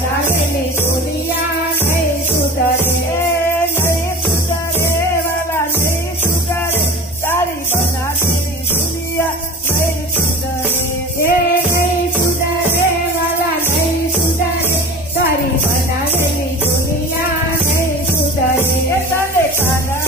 बनावेली दुनिया नहीं सुधरे, नहीं सुधरे वाला नहीं सुधरे, तारी बनावेली दुनिया नहीं सुधरे, नहीं सुधरे वाला नहीं सुधरे, तारी बनावेली दुनिया नहीं सुधरे। तने काना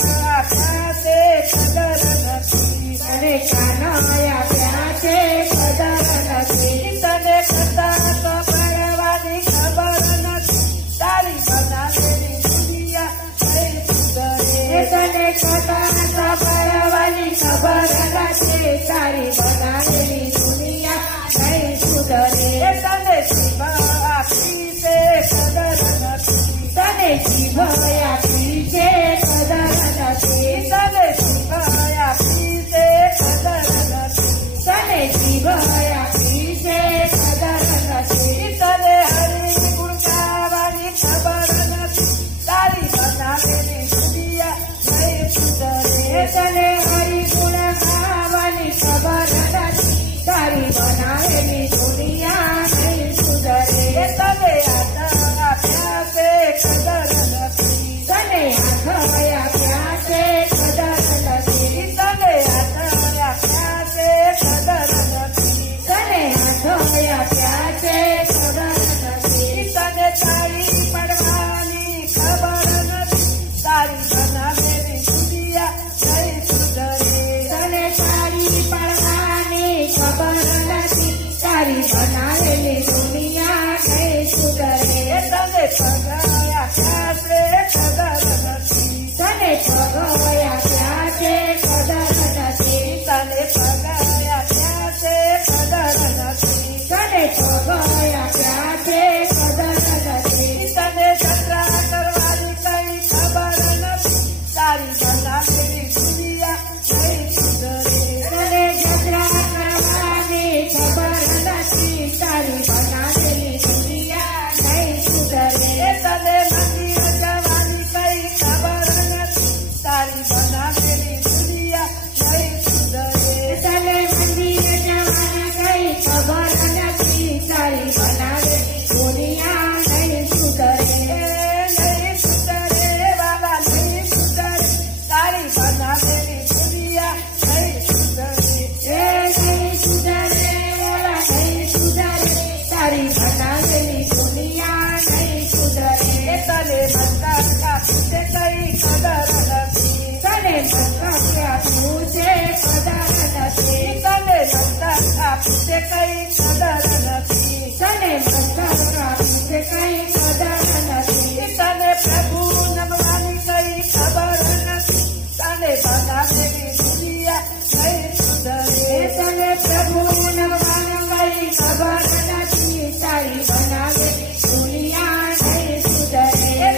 प्यासे कदर નથી, તને કાનયા પ્યાસે કદર નથી, તને કથા તો પડવાની ખબર નથી, તારી બનાવેલી દુનિયા નહીં સુધરે, તને કથા તો પડવાની ખબર નથી, તારી બનાવેલી દુનિયા નહીં સુધરે। તને જીવ આપી છે કદર નથી, તને જીવ આપી છે કદર નથી, તને જીવ આપી છે કદર નથી, તને જીવ આપી છે કદર નથી, તને હરી ગુણ ગાવાની ખબર નથી, તારી બનાવેલી દુનિયા નહીં સુધરે, તને હરી ગુણ ગાવાની ખબર નથી, તારી બનાવેલી દુનિયા નહીં સુધરે। તને હાથ આપ્યા છે કદર નથી, તને હાથ આપ્યા છે કદર નથી, તને હાથ આપ્યા છે કદર નથી, તને હાથ આપ્યા છે કદર નથી, તને તાળી પડવાની ખબર નથી, તારી બનાવેલી દુનિયા નહીં સુધરે, તને તાળી પડવાની ખબર નથી, તારી બનાવેલી દુનિયા નહીં સુધરે। તને પગાયા પ્યાસે કદર નથી, તને પગાયા પ્યાસે કદર નથી, તને પગાયા પ્યાસે કદર નથી, તને પગાયા પ્યાસે કદર નથી, તને જત્રા કરવાની કઈ ખબર નથી, તારી બનાવેલી દુનિયા નહીં સુધરે, તને જત્રા કરવાની ખબર નથી, તારી બનાવેલી દુનિયા નહીં સુધરે। તને મંદિર જવાની કઈ ખબર નથી, તારી બનાવેલી દુનિયા નહીં સુધરે, તને મંદિર જવાની કઈ ખબર નથી, તારી બનાવેલી દુનિયા નહીં સુધરે, નહીં સુધરે વાલા નહીં સુધરે, તારી બનાવેલી દુનિયા નહીં સુધરે, નહીં સુધરે વાલા નહીં સુધરે, તારી બનાવેલી દુનિયા નહીં સુધરે। તને મસ્તક આપ્યું છે કઈ કદર નથી, તને મસ્તક આપ્યું છે કદર નથી, તને મસ્તક આપ્યું છે કઈ કદર નથી, તને મસ્તક આપ્યું છે કઈ કદર નથી, તને પ્રભુ નમવાની કઈ ખબર નથી, તને બનાવેલી દુનિયા નહીં સુધરે, તને પ્રભુ નમવાની કઈ ખબર નથી, તારી બનાવેલી દુનિયા નહીં સુધરે।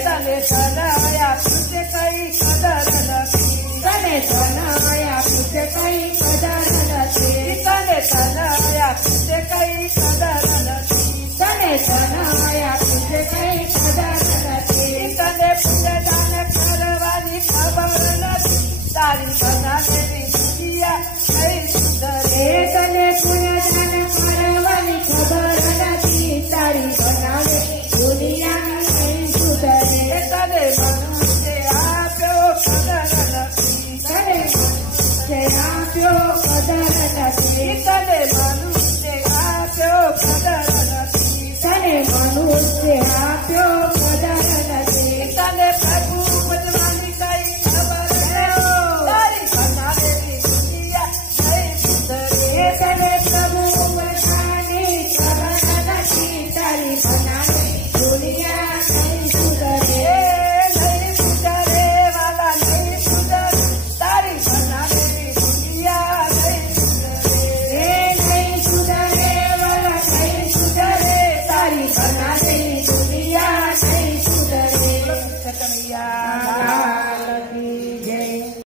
તને ધન આપ્યું છે કઈ કદર નથી, તને ધન આપ્યું છે કઈ કદર નથી, તને ધન આપ્યું છે કઈ કદર નથી, તને ધન આપ્યું છે કઈ